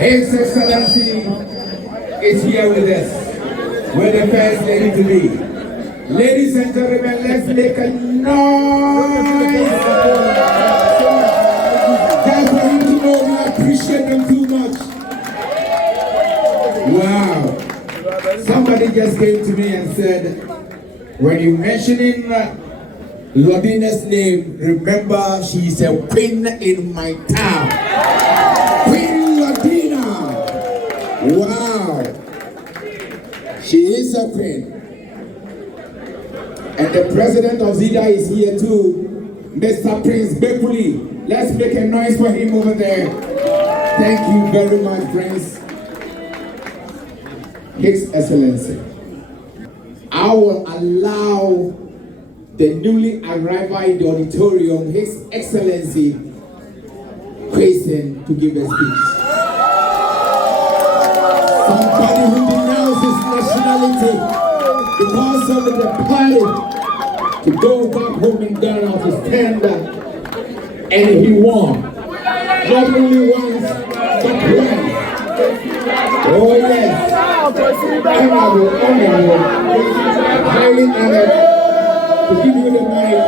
His Excellency is here with us, where the first lady to be. Ladies and gentlemen, let's make a noise. Just for him to know we appreciate them too much. Wow. Somebody just came to me and said, when you mentioning Lodina's name, remember she's a queen in my town. Queen Lodina. Wow. She is a queen. And the president of Zida is here too, Mr. Prince Bekuli. Let's make a noise for him over there. Thank you very much, Prince. His Excellency. I will allow the newly arrival in the auditorium, His Excellency Quayson, to give a speech. Somebody who denounces nationality because of the party to go back home in Ghana to stand up, and he won. Not only once, but twice. Oh yes. Honorable, highly honored to give you the mic.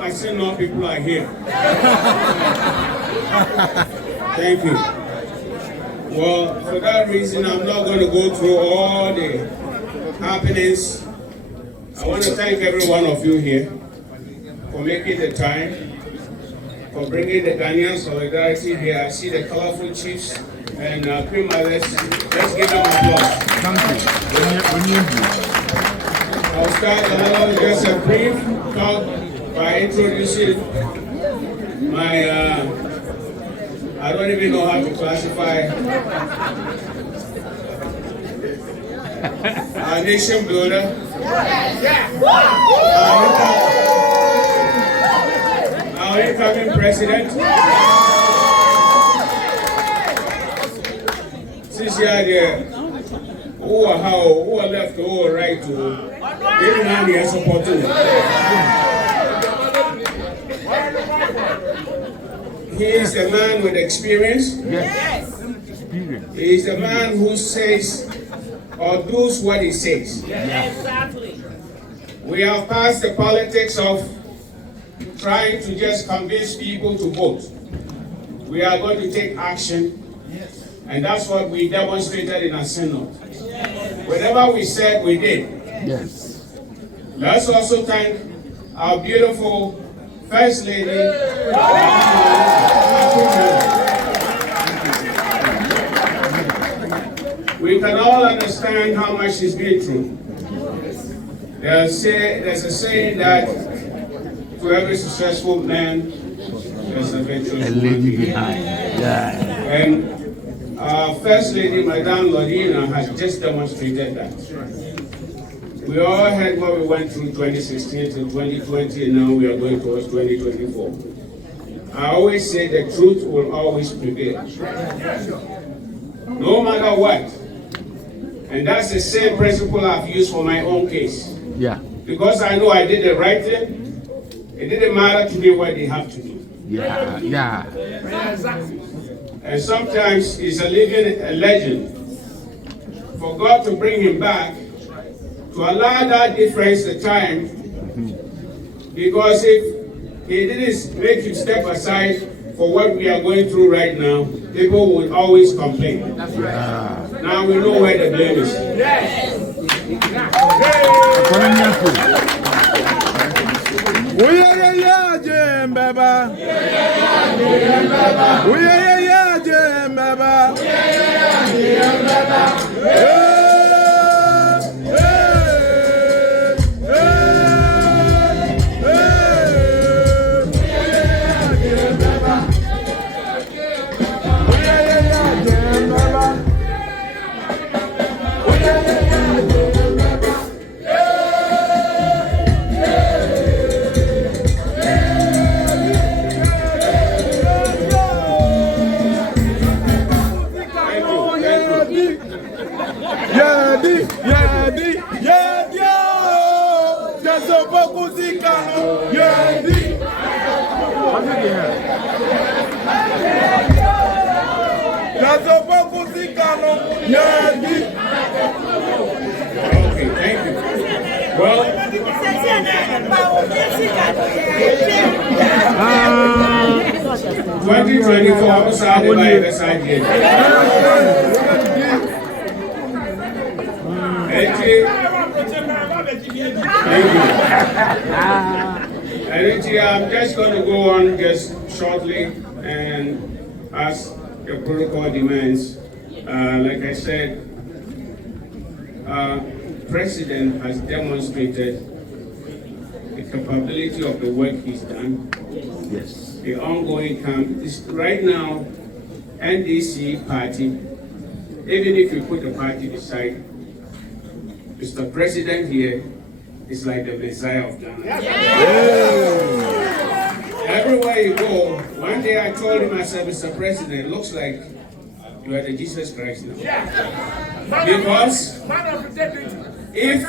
I still know people are here. Thank you. Well, for that reason, I'm not going to go through all the happenings. I want to thank every one of you here for making the time, for bringing the Ghanaian solidarity here. I see the colorful chiefs and Prima, let's give them applause. Thank you. I'll start just a brief talk by introducing my, I don't even know how to classify, our nation builder, our incoming president. Since you are there, who are left, who are right, who didn't have the support to. He is a man with experience. Yes. He is a man who says or does what he says. Yes. Exactly. We have passed the politics of trying to just convince people to vote. We are going to take action, and that's what we demonstrated in our synod. Whatever we said, we did. Yes. Let's also thank our beautiful First Lady. We can all understand how much she's been through. There's a saying that to every successful man, there's a virtuous woman behind. Yeah. And our First Lady, Madame Lodina, has just demonstrated that. We all heard what we went through 2016 to 2020, and now we are going towards 2024. I always say the truth will always prevail, no matter what. And that's the same principle I've used for my own case. Yeah. Because I know I did the right thing, it didn't matter to me what they have to do. Yeah. Yeah. And sometimes he's a living legend. For God to bring him back, to allow that difference the time, because if he didn't make him step aside for what we are going through right now, people would always complain. That's right. Now we know where the blame is. Yedi, yedi, Jaso Bokuzikano, yedi. Jaso Bokuzikano, yedi. Okay, thank you. Well, 2024, side by the side here. Thank you. I'm just going to go on just shortly and as the protocol demands. Like I said, President has demonstrated the capability of the work he's done. Yes. The ongoing camp is right now, NDC party, even if you put the party aside, Mr. President here is like the Messiah of Ghana. Everywhere you go, one day I told him, I said, Mr. President, it looks like you are the Jesus Christ now. Because if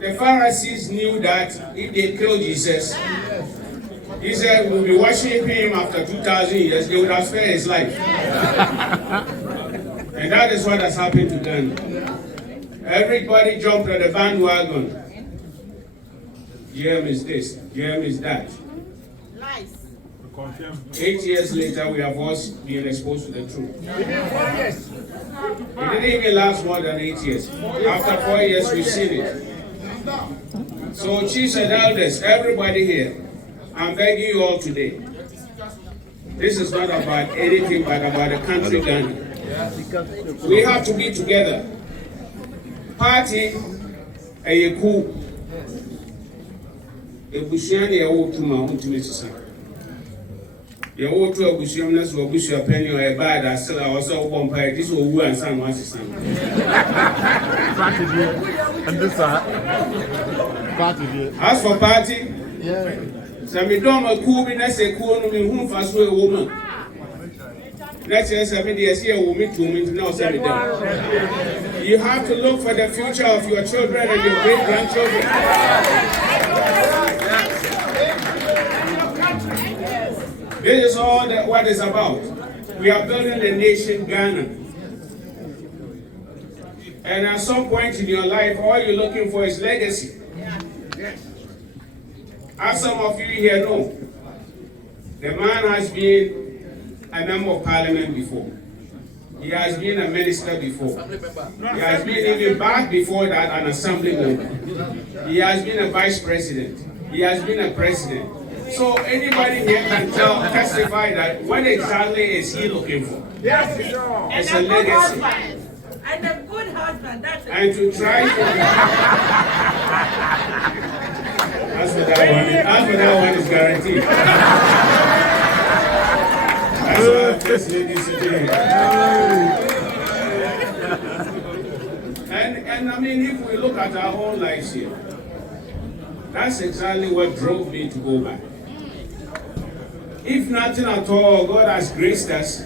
the Pharisees knew that if they killed Jesus, Jesus would be worshiping him after 2,000 years, they would have spared his life. And that is what has happened to Ghana. Everybody jumped on the bandwagon. GM is this, GM is that. 8 years later, we have all been exposed to the truth. It didn't even last more than 8 years. After 4 years, we've seen it. So, chiefs and elders, everybody here, I'm begging you all today. This is not about anything but about the country Ghana. We have to be together. Party, a coup. A Bushiani, a Wotuma, Wotuma. You go to a Bushiamness or Bushia penny or a bad, I still I was so vampire. This will woo and son was his son. And this party. As for party, Sammy Doma cool, that's a cool whom fast a woman. Let's say 7 years here, woman to me to know 7 days. You have to look for the future of your children and your great grandchildren. This is all that what it's about. We are building the nation Ghana. And at some point in your life, all you're looking for is legacy. As some of you here know, the man has been a member of parliament before. He has been a minister before. He has been even back before that an assembly member. He has been a vice president. He has been a president. So anybody here can testify that what exactly is he looking for? Yes, it's a legacy. And a good husband. That's and to try to as for that one is guaranteed. That's what this lady is doing. And I mean, if we look at our own lives here, that's exactly what drove me to go back. If nothing at all, God has graced us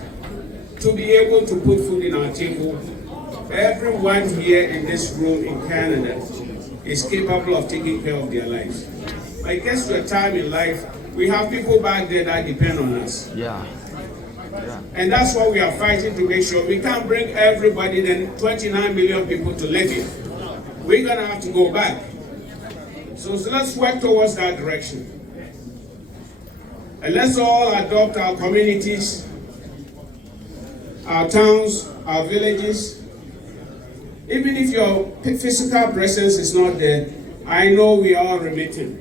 to be able to put food in our table. Everyone here in this room in Canada is capable of taking care of their lives. But it gets to a time in life, we have people back there that depend on us. Yeah. And that's what we are fighting to make sure. We can't bring everybody, then 29 million people to live here. We're going to have to go back. So let's work towards that direction. And let's all adopt our communities, our towns, our villages. Even if your physical presence is not there, I know we are remitting.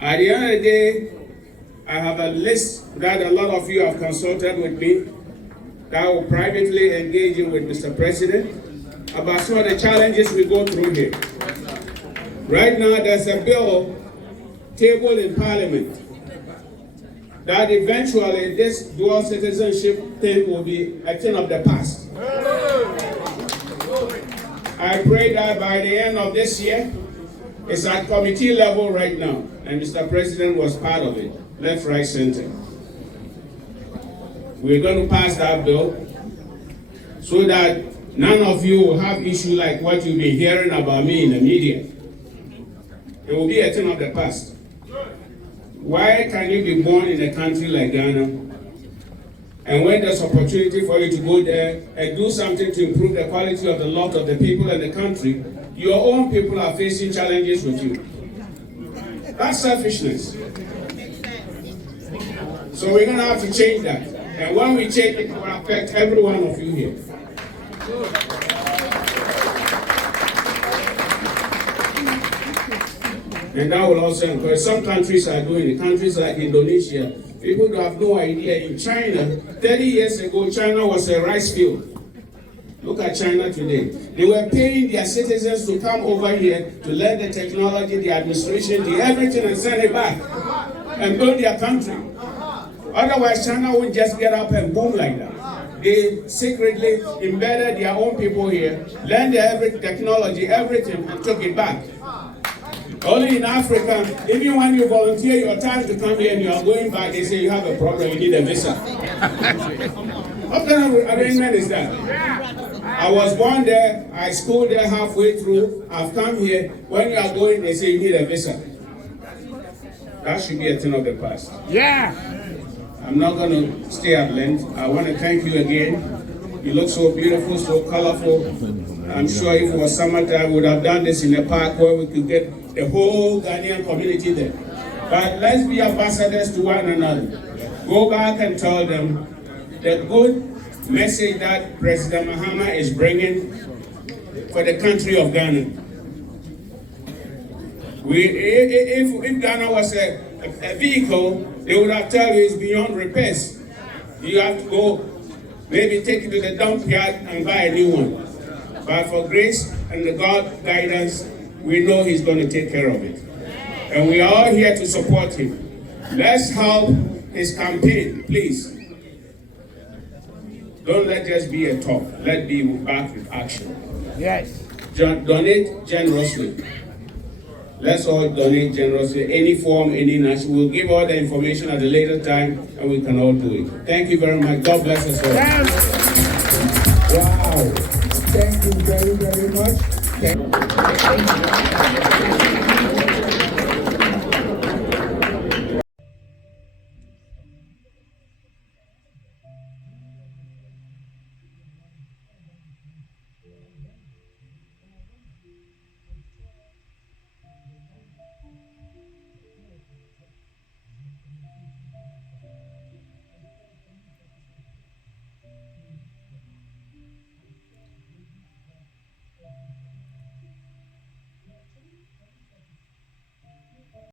At the end of the day, I have a list that a lot of you have consulted with me that I will privately engage in with Mr. President about some of the challenges we go through here. Right now, there's a bill tabled in Parliament that eventually this dual citizenship thing will be a thing of the past. I pray that by the end of this year, it's at committee level right now, and Mr. President was part of it, left, right, center. We're going to pass that bill so that none of you will have issue like what you've been hearing about me in the media. It will be a thing of the past. Why can you be born in a country like Ghana, and when there's opportunity for you to go there and do something to improve the quality of the lot of the people in the country, your own people are facing challenges with you? That's selfishness. So we're going to have to change that. And when we change it, it will affect every one of you here. And that will also encourage. Some countries are doing it. Countries like Indonesia, people have no idea. In China, 30 years ago, China was a rice field. Look at China today. They were paying their citizens to come over here to learn the technology, the administration, the everything, and send it back and build their country. Otherwise, China wouldn't just get up and boom like that. They secretly embedded their own people here, learned every technology, everything, and took it back. Only in Africa, even when you volunteer your time to come here and you are going back, they say you have a problem, you need a visa. What kind of arrangement is that? I was born there, I schooled there halfway through, I've come here. When you are going, they say you need a visa. That should be a thing of the past. Yeah. I'm not going to stay at length. I want to thank you again. You look so beautiful, so colorful. I'm sure if it was summertime, we would have done this in a park where we could get the whole Ghanaian community there. But let's be ambassadors to one another. Go back and tell them the good message that President Mahama is bringing for the country of Ghana. If Ghana was a vehicle, they would have told you it's beyond repairs. You have to go, maybe take it to the dump yard and buy a new one. But for grace and the God guidance, we know He's going to take care of it. And we are all here to support Him. Let's help His campaign, please. Don't let just be a talk. Let be back with action. Yes. Donate generously. Let's all donate generously. Any form, any national. We'll give all the information at a later time, and we can all do it. Thank you very much. God bless us all. Wow. Thank you very, very much.